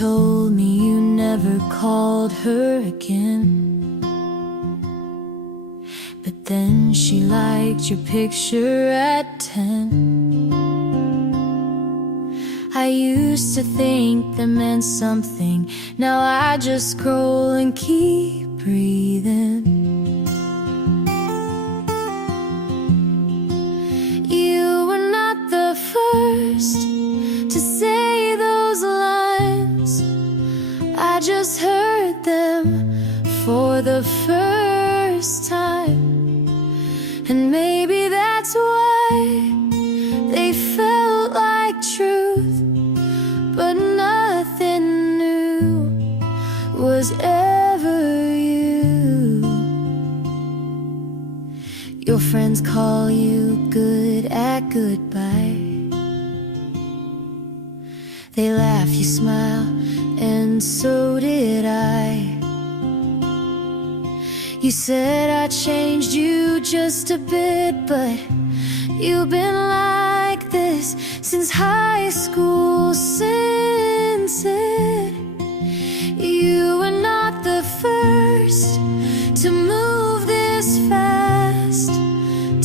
told me you never called her again, but then she liked your picture at 10. I used to think that meant something. Now I just scroll and keep breathing. You were not the first to say those lines. I just heard them for the first time. And maybe that's why they felt like truth, but nothing new was ever you. Your friends call you good at goodbye. They laugh, you smile, and so did I. You said I changed you just a bit, but you've been like this since high school, since it. You were not the first to move this fast,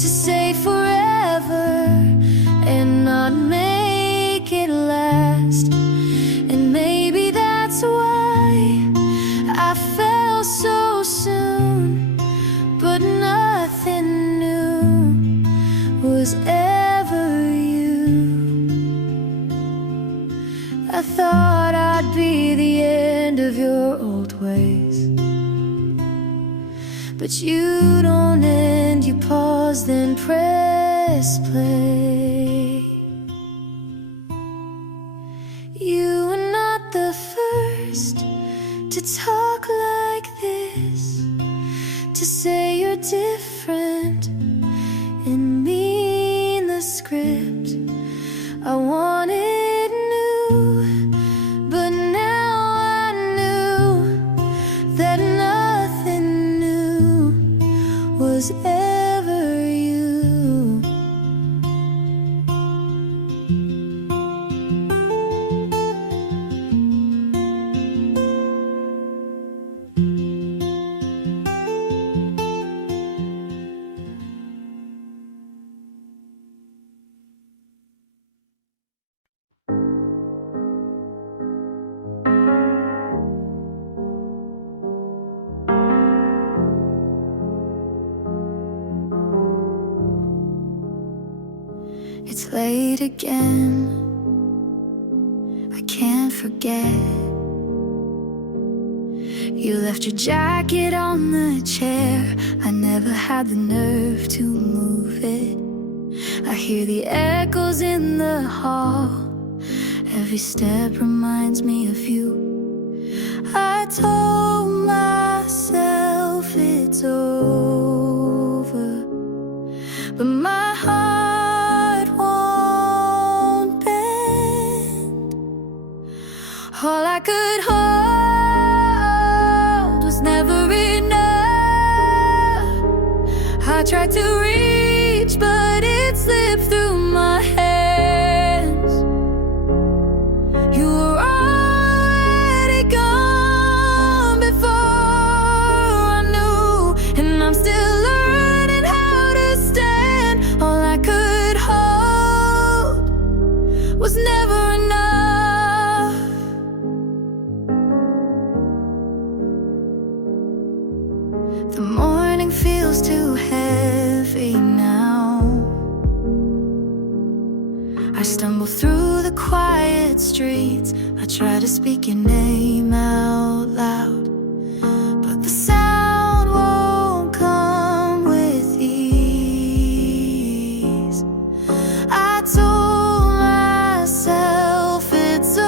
to say forever and not make it last. And maybe that's why I fell so soon, but nothing new was ever you. I thought I'd be the end of your old ways, but you don't end, you pause, then press play. You were not the first to talk like this, to say you're different and mean the script. I wanted new, but now I knew that nothing new was ever you. It's late again, I can't forget. You left your jacket on the chair. I never had the nerve to move it. I hear the echoes in the hall. Every step reminds me of you. I told myself it's over, but my heart won't bend. All I could hold was never enough. I tried to reach, but it slipped through my hands. You were already gone before I knew, and I'm still learning how to stand. All I could hold was never enough. The morning feels too heavy now. I stumble through the quiet streets. I try to speak your name out loud, but the sound won't come with ease. I told myself it's over,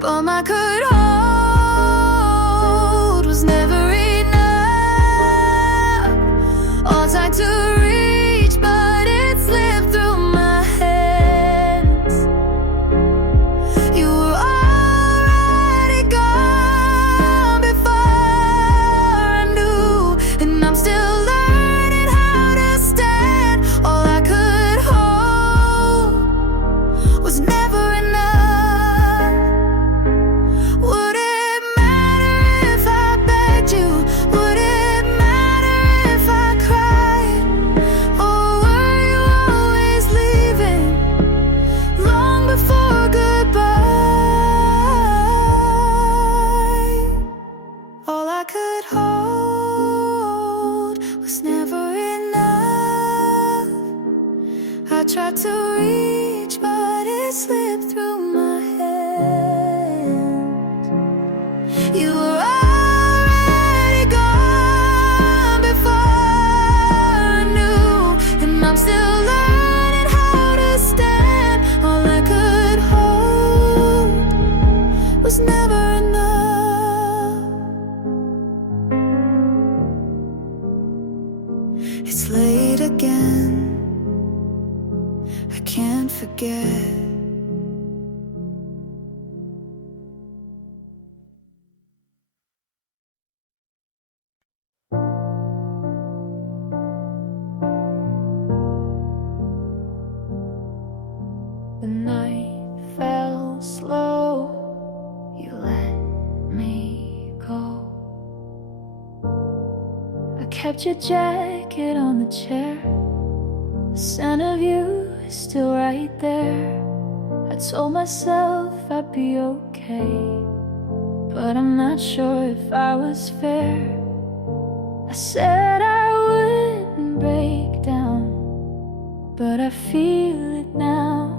but my could hold was never enough. All time to reach, but it slipped through my hands. You were already gone before I knew, and I'm still learning how to stand. All I could hold was never enough. forget. The night fell slow, you let me go. I kept your jacket on the chair, the scent of you is still right there. I told myself I'd be okay, but I'm not sure if I was fair. I said I wouldn't break down, but I feel it now.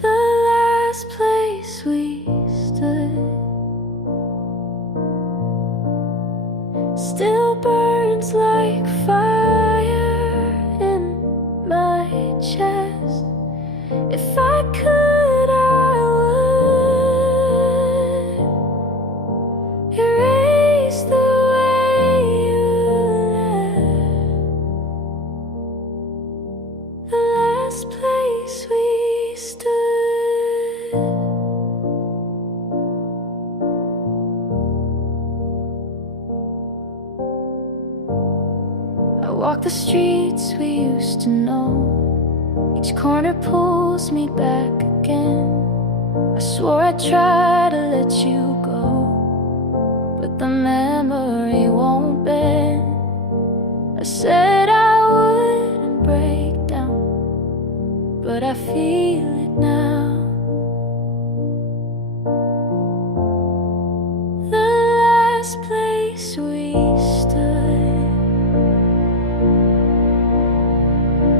The last place we stood still burns like fire in my chest. If I could, I would erase the way you left. The last place we stood. I walk the streets we used to know, each corner pulls me back again. I swore I'd try to let you go, but the memory won't bend. I said I wouldn't break down, but I feel it now. The last place we stood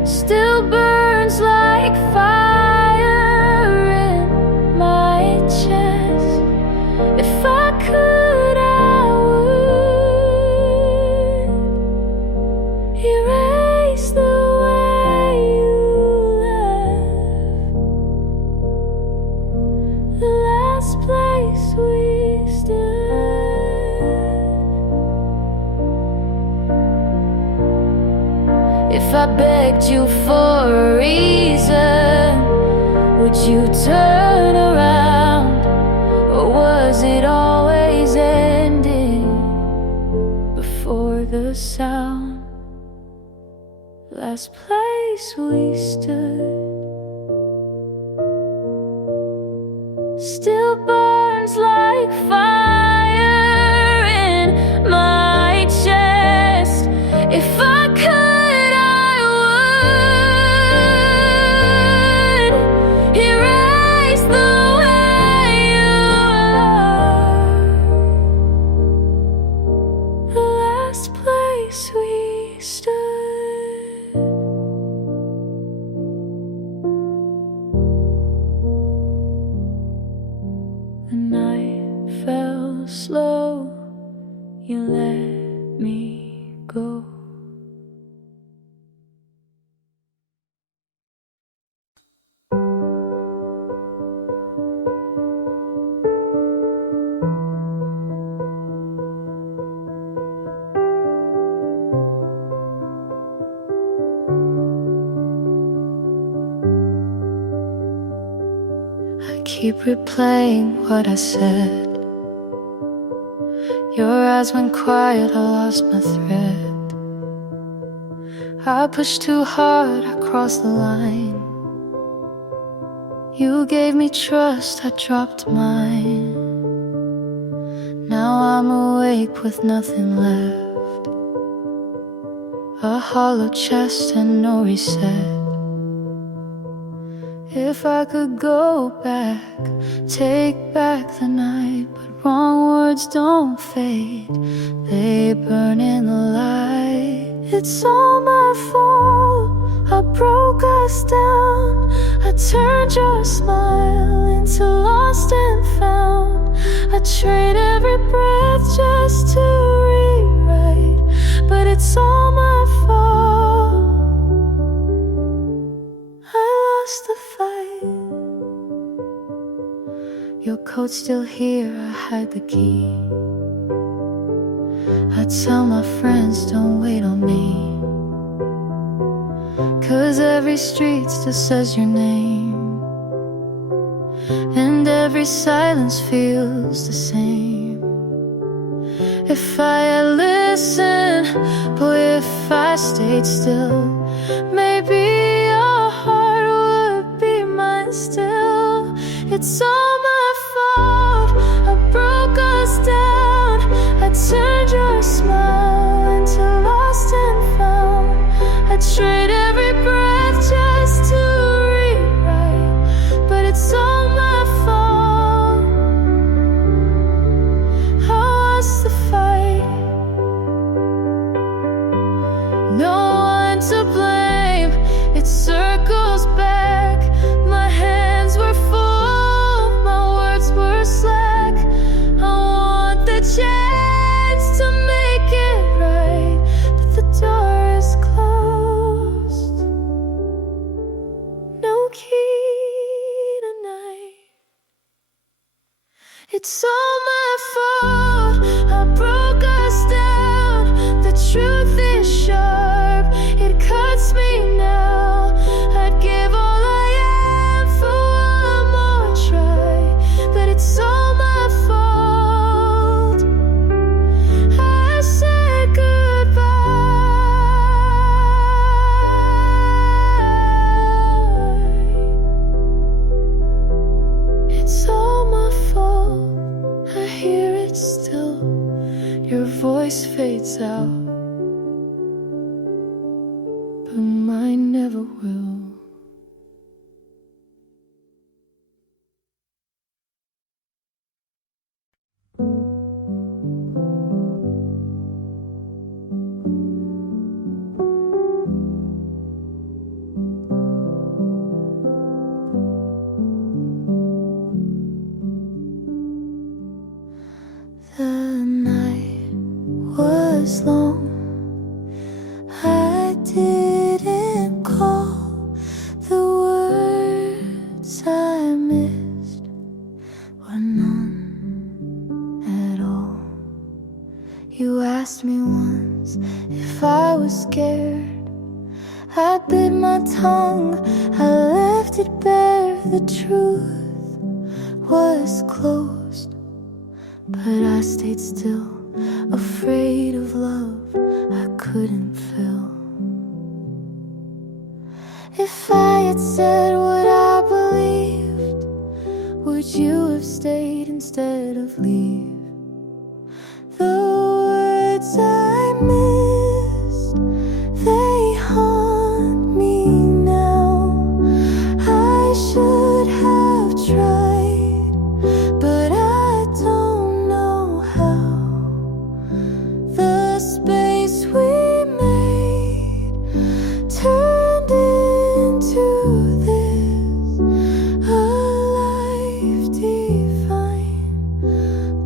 still burns like fire in my chest. If I could, I would erase the way you left. The last place we stood. If I begged you for a reason, would you turn around? Or was it always ending before the sound? Last place we stood still burns like fire in my chest. If I could, I would erase the way you loved. The last place we stood. The night fell slow, you let me go. I keep replaying what I said. Your eyes went quiet, I lost my thread. I pushed too hard, I crossed the line. You gave me trust, I dropped mine. Now I'm awake with nothing left, a hollow chest and no reset. If I could go back, take back the night, but wrong words don't fade, they burn in the light. It's all my fault, I broke us down. I turned your smile into lost and found. I trade every breath just to rewrite, but it's all my fault. I lost the fight. Your coat's still here, I hide the key. I tell my friends, don't wait on me. 'cause every street still says your name, and every silence feels the same. If I had listened, but if I stayed still, maybe your heart would be mine still. It's all my fault, I broke us down, I turned your smile into lost and found. I trade every breath just to rewrite, but it's all my fault. How was the fight? No one to blame, it circles back. My hands were full, my words were slack. I want the chance to make it right, but the door is closed. No key tonight. It's all my fault, I broke us down. The truth is sharp, it cuts me now. I'd give all I am for one more try, but it's all my fault. I said goodbye. It's all my fault, I hear it still. Your voice fades out, but mine never will. The night was long, I didn't call. The words I missed were none at all. You asked me once if I was scared, I bit my tongue, I left it bare. The truth was closed, but I stayed still, afraid of love I couldn't feel. If I had said what I believed, would you have stayed instead of leave? The words I missed, they haunt me now. I should have tried, but I don't know how. The space we made turned into this, a life defined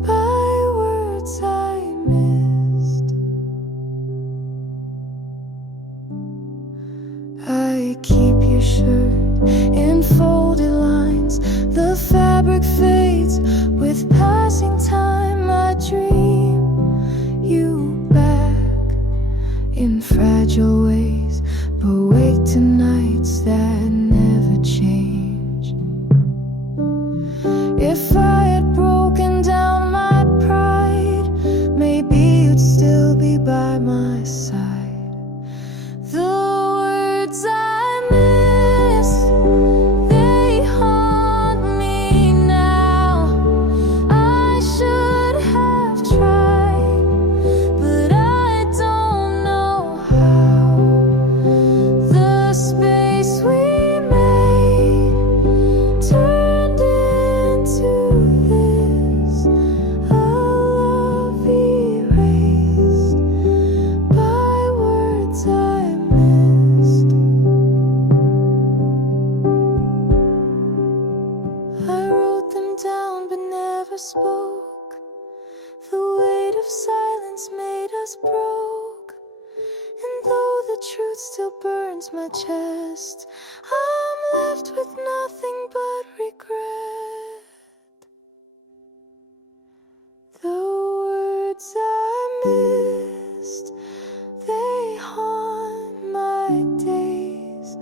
by words I missed. I keep your shirt in folded lines, the fabric fades with passing time. I dream you back in fragile ways, but wake to nights that never change. If I had broken down my pride, maybe you'd still be by my side. The words I miss, they haunt me now. I should have tried, but I don't know how. The space we made turned into this, a love erased by words I missed. I wrote them down but never spoke. The weight of silence made us broke, and though the truth still burns my chest, I'm left with nothing but regret. The words I missed, they haunt my days.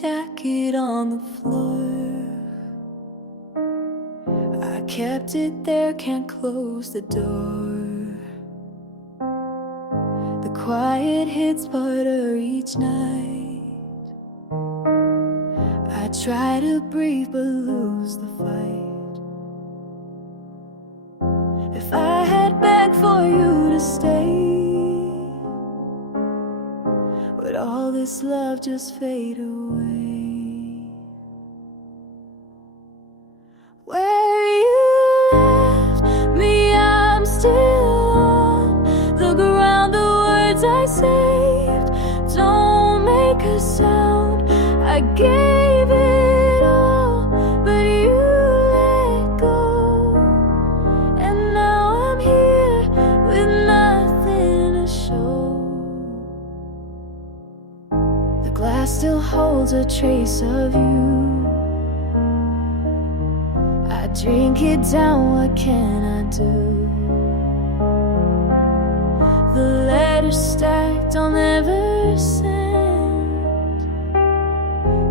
jacket on the floor. I kept it there, can't close the door. The quiet hits harder each night. I try to breathe but lose the fight. If I had begged for you to stay, would all this love just fade away? Where you left me, I'm still on the ground. The words I saved don't make a sound. I gave it all, but you let go. And now I'm here with nothing to show. The glass still holds a trace of you. I drink it down, what can I do? The letters stacked, I'll never send.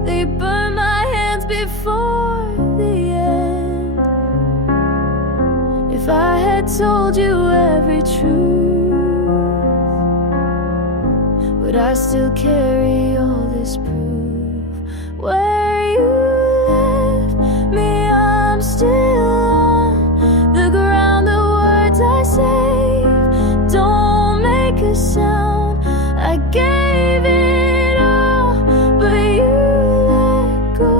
They burn my hands before the end. If I had told you every truth, would I still carry all this proof? Where you left me, I'm still on the ground. The words I saved don't make a sound. I gave it all, but you let go.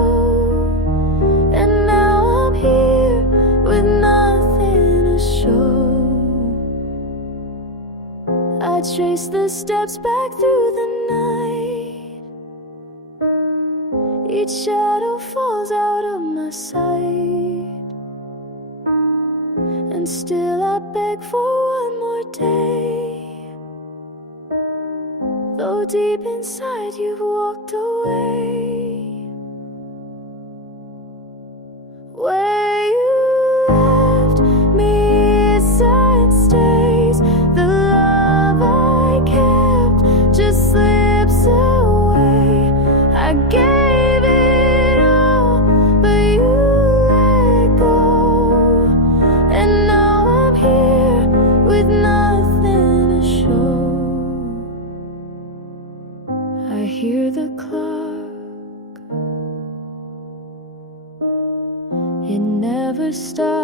And now I'm here with nothing to show. I trace the steps back through the night. Each shadow falls out of my sight, and still I beg for one more day. Though deep inside you've walked away. Where you left me, inside stays. The love I kept just slips away. I gave it all, but you let go. And now I'm here with nothing to show. I hear the clock, it never stops.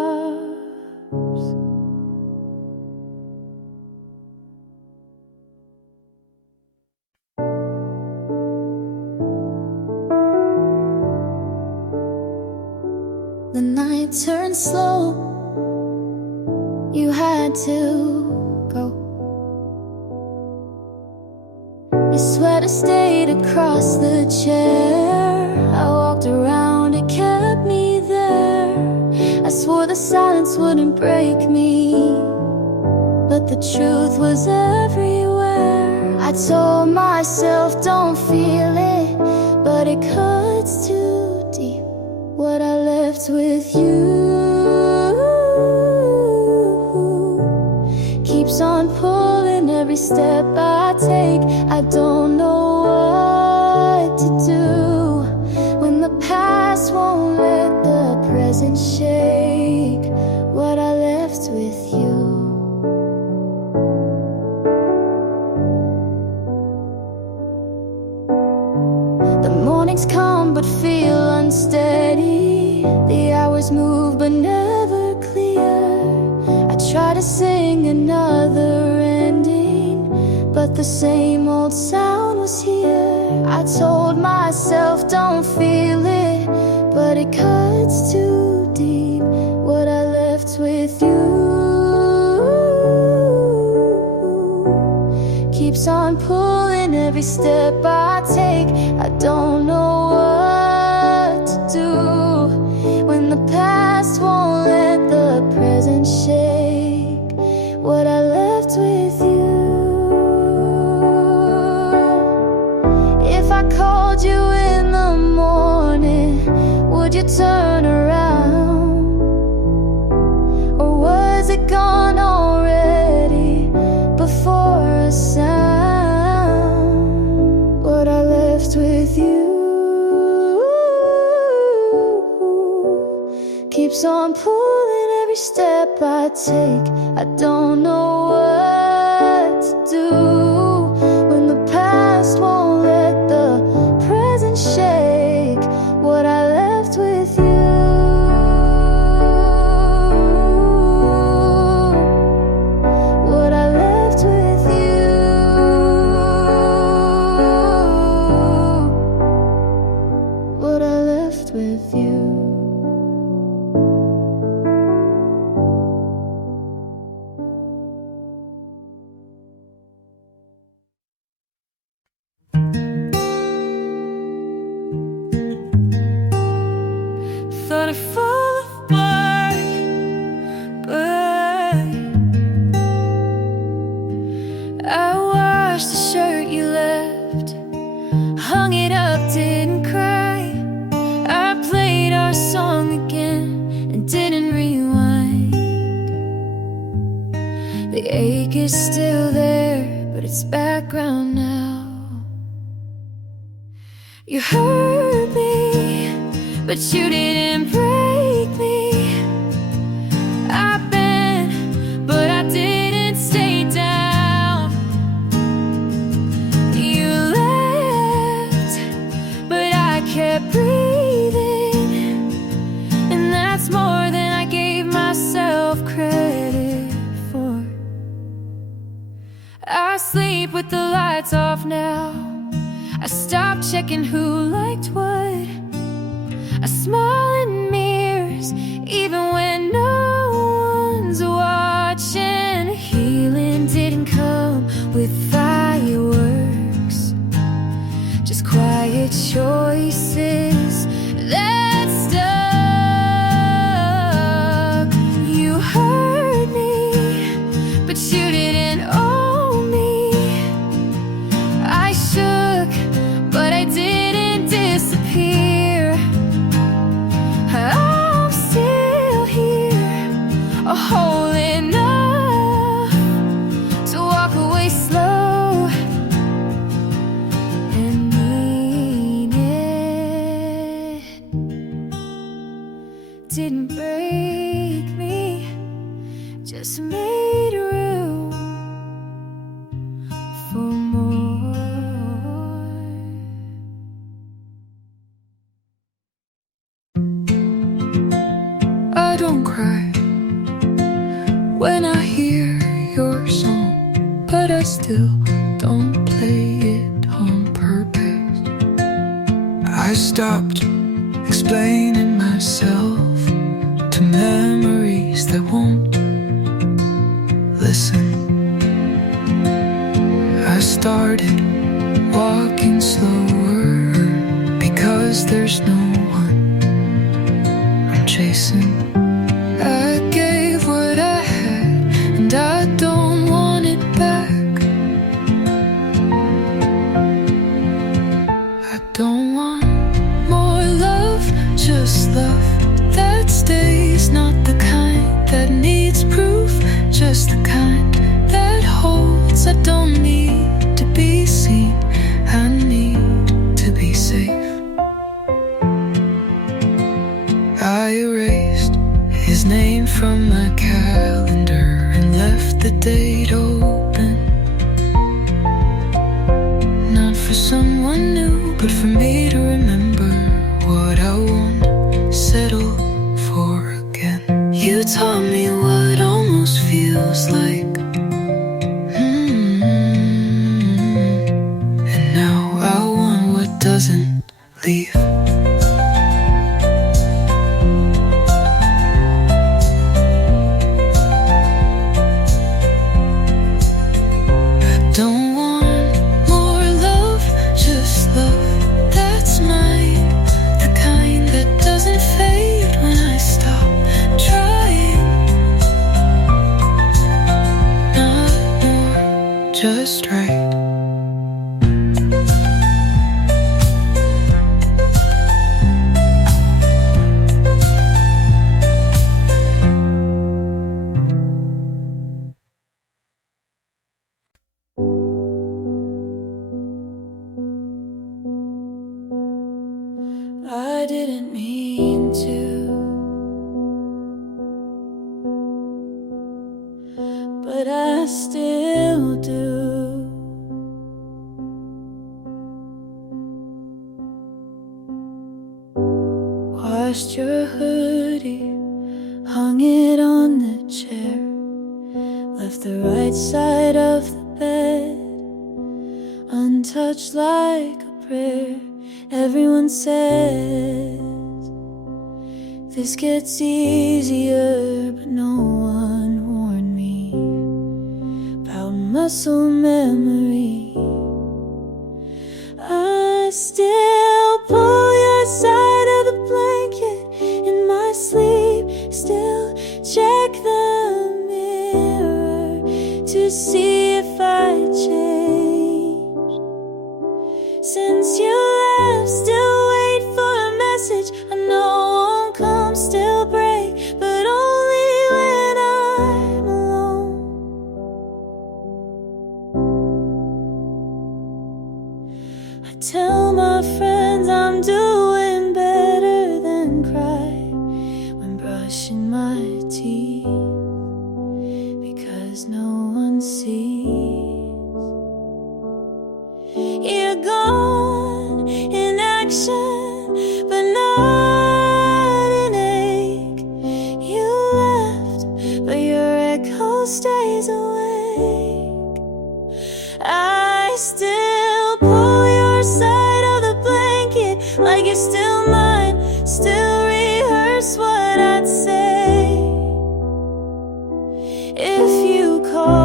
The night turned slow, you had to go. Your sweater stayed across the chair. I walked around, it kept me there. I swore the silence wouldn't break me, but the truth was everywhere. I told myself don't feel it, but it cuts too deep. What I left with you keeps on pulling every step I take. I don't know what to do when the past won't let the present shake. What I left with you. The mornings come but feel unsteady. The hours move but never clear. I try to sing another ending, but the same old sound was here. I told myself don't feel it, but it cuts too deep. What I left with you keeps on pulling every step I take. I don't know what to do when the past won't let the present shake. What I left with you. If I called you in the morning, would you turn around? Or was it gone already before a sound? What I left with you. keeps on pulling every step I take. I don't know what to do when the past won't let the present shake what I left with you. What I left with you. What I left with you. Thought I'd fall apart, but I washed the shirt you left, hung it up, didn't cry. I played our song again and didn't rewind. The ache is still there, but it's background now. You hurt me, but you didn't break me. I bent, but I didn't stay down. You left, but I kept breathing, and that's more than I gave myself credit for. I sleep with the lights off now. I stopped checking who liked what. I smile in mirrors even when no one's watching. Healing didn't come with fireworks, just quiet choices that stuck. You hurt me, but you didn't own me. I shook, but I didn't disappear. I'm still here, whole enough to walk away slow and mean it. Didn't break me, just made room for more. I don't cry when I hear your song, but I still don't play it on purpose. I stopped explaining myself to memories that won't listen. I started walking slower because there's no one I'm chasing. I gave what I had, and I don't want it back. I don't want more love, just love that stays. Not the kind that needs proof, just the kind that holds. I don't need to be seen, I need to be safe. I erased his name from my calendar and left the date open. Not for someone new, but for me to remember what I won't settle for again. You taught me what almost feels like. And now I want what doesn't leave. Don't want more love, just love that's mine. The kind that doesn't fade when I stop trying. washed your hoodie, hung it on the chair, left the right side of the bed untouched like a prayer. Everyone says this gets easier, but no one warned me about muscle memory. I still pull your side of the blanket in my sleep, still check the mirror to see if I changed. Since you left, still wait for a message I know won't come, still break, but only when I'm alone. I tell my friends I'm doing better than cry when brushing my teeth, because no one sees. You're gone in action, but not in ache. You left, but your echo stays awake. I still pull your side of the blanket like you're still mine, still rehearse what I'd say if you called.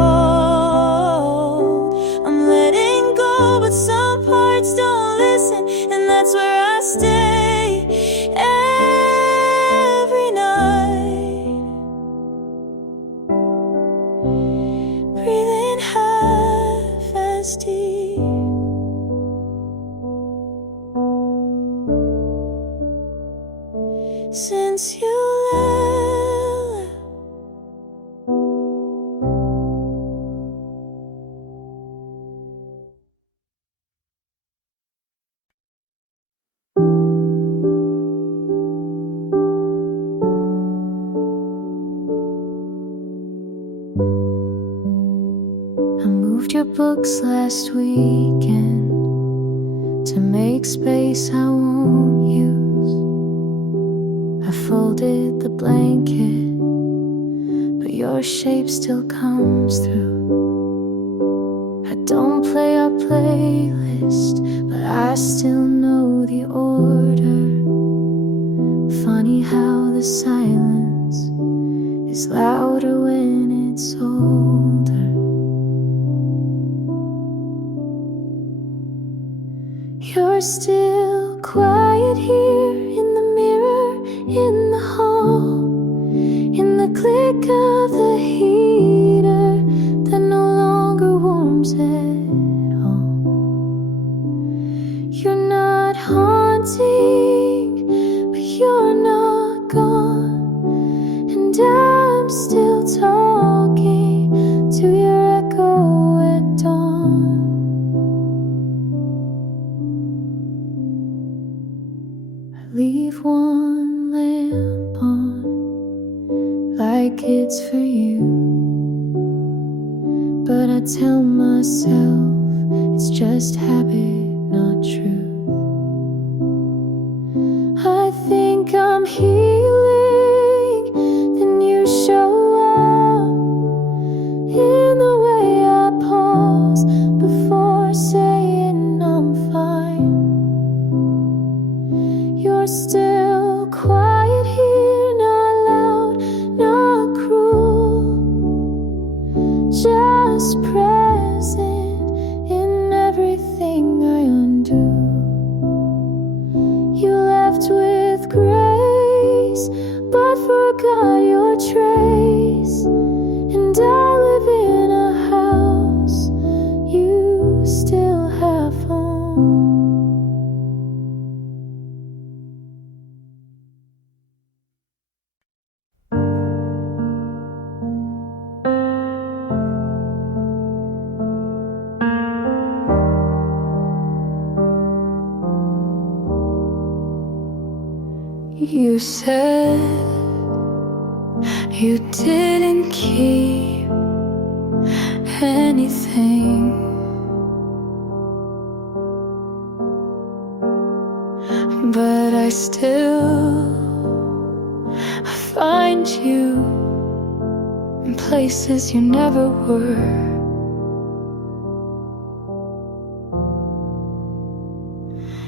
I'm letting go, but some parts don't listen, and that's where I stay every night, breathing half as deep. Since you left, I moved your books last weekend to make space I won't use. I folded the blanket, but your shape still comes through. I don't play our playlist, but I still know the order. Funny how the silence is louder when it's older. You're still quiet here in the mirror, in the hall, in the click of the heater that no longer warms at all. You're not haunting, but you're not gone, and I'm still talking to your echo at dawn. Leave one lamp on, like it's for you, but I tell myself it's just habit, not truth. I think I'm healing, then you show up in the way I pause before saying I'm fine. You're still quiet here, not loud, not cruel, just present in everything I undo. You left with grace, but forgot your trace, and I live in a house you still have home. You said you didn't keep anything, but I still find you in places you never were.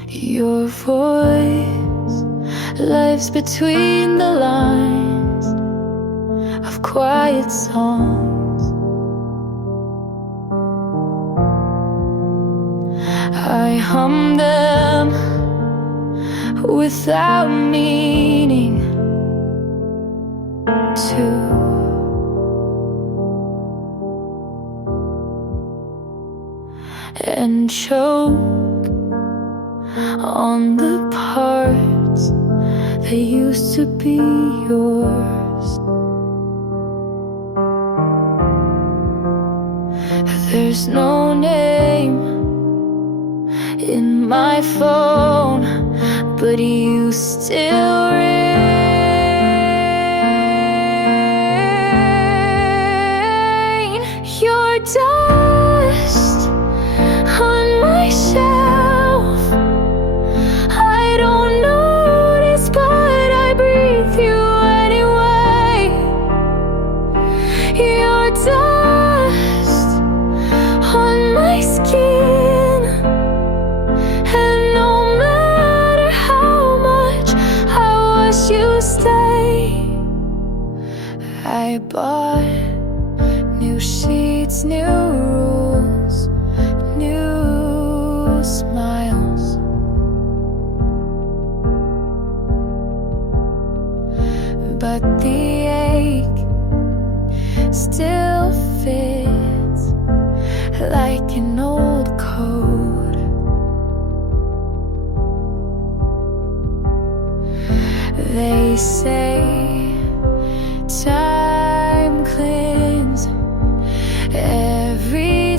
Your voice lives between the lines of quiet songs. I hum them without meaning to. And choke on the parts that used to be yours. There's no name in my phone, but you still ring. Your dust on my shelf, I don't notice, but I breathe you anyway. Your dust on my skin, and no matter how much I wish you stay, I bought new sheets, new rules, new smiles. But the ache still fits like an old coat. They say time cleans everything,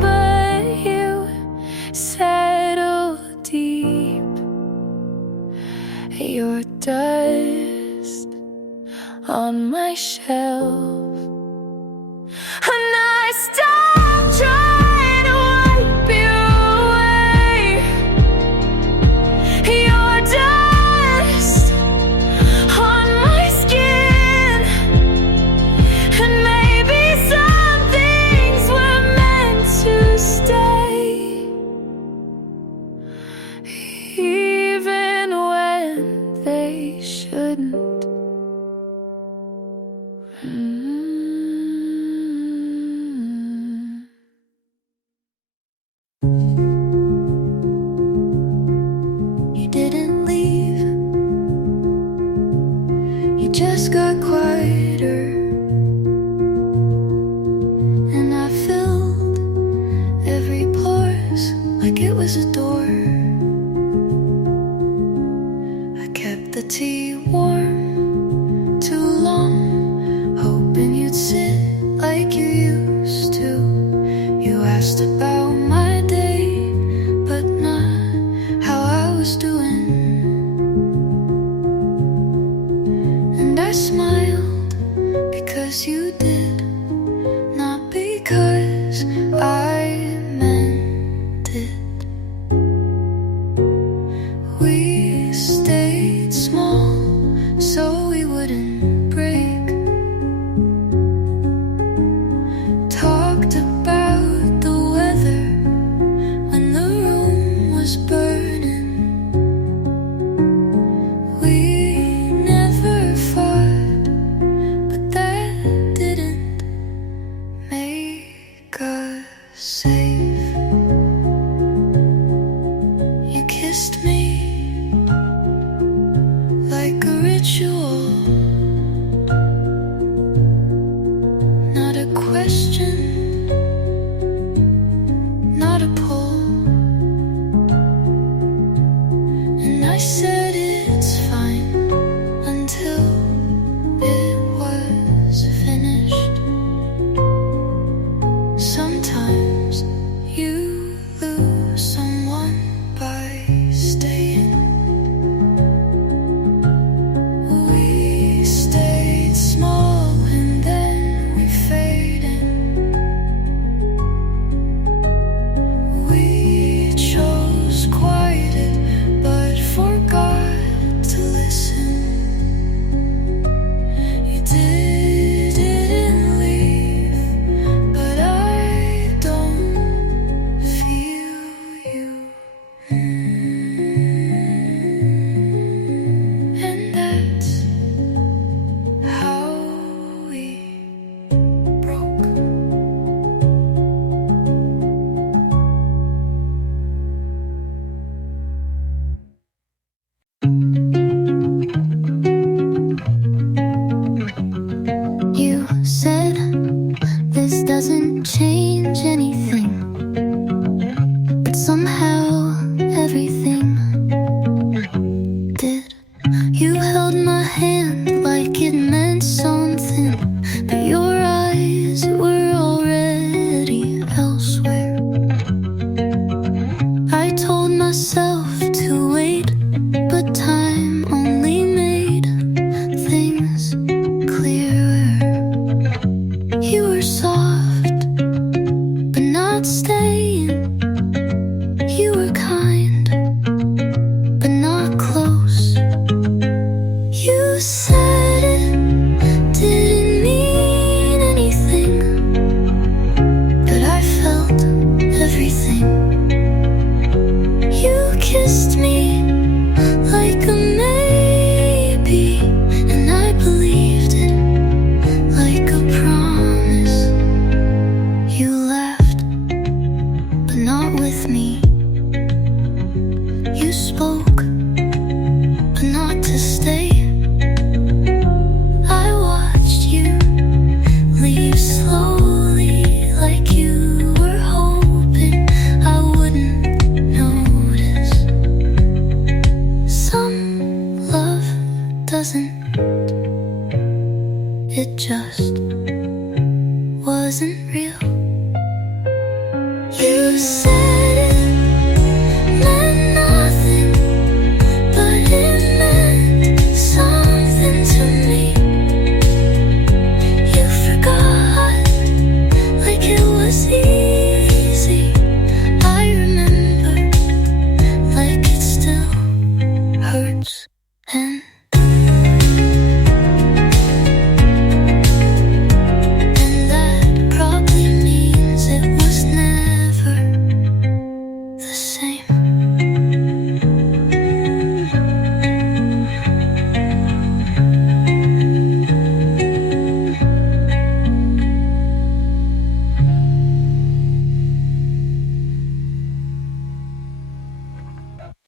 but you settle deep. Your dust on my shelf, and I stop trying to wipe you away. Your dust on my skin, and maybe some things were meant to stay, even when they shouldn't. You didn't leave, you just got quieter, and I filled every pause like it was a door. I kept the tea warm too long, hoping you'd sit like you used to. You asked about my day, but not how I was doing. And I smiled because you did, not because I meant it. We stayed small so we wouldn't break. Talked about the weather when the room was burning. We never fought, but that didn't make us safe. You kissed me like a ritual, not a question, not a pull. And I said it's fine until it was finished. Sometimes you lose someone by staying. We stayed small and then we faded. We chose myself to wait, but time only made things clearer. You were soft, but not staying. You were kind, but not close. You said it didn't mean anything, but I felt everything. You kissed me like a maybe, and I believed it like a promise. You laughed, but not with me. You spoke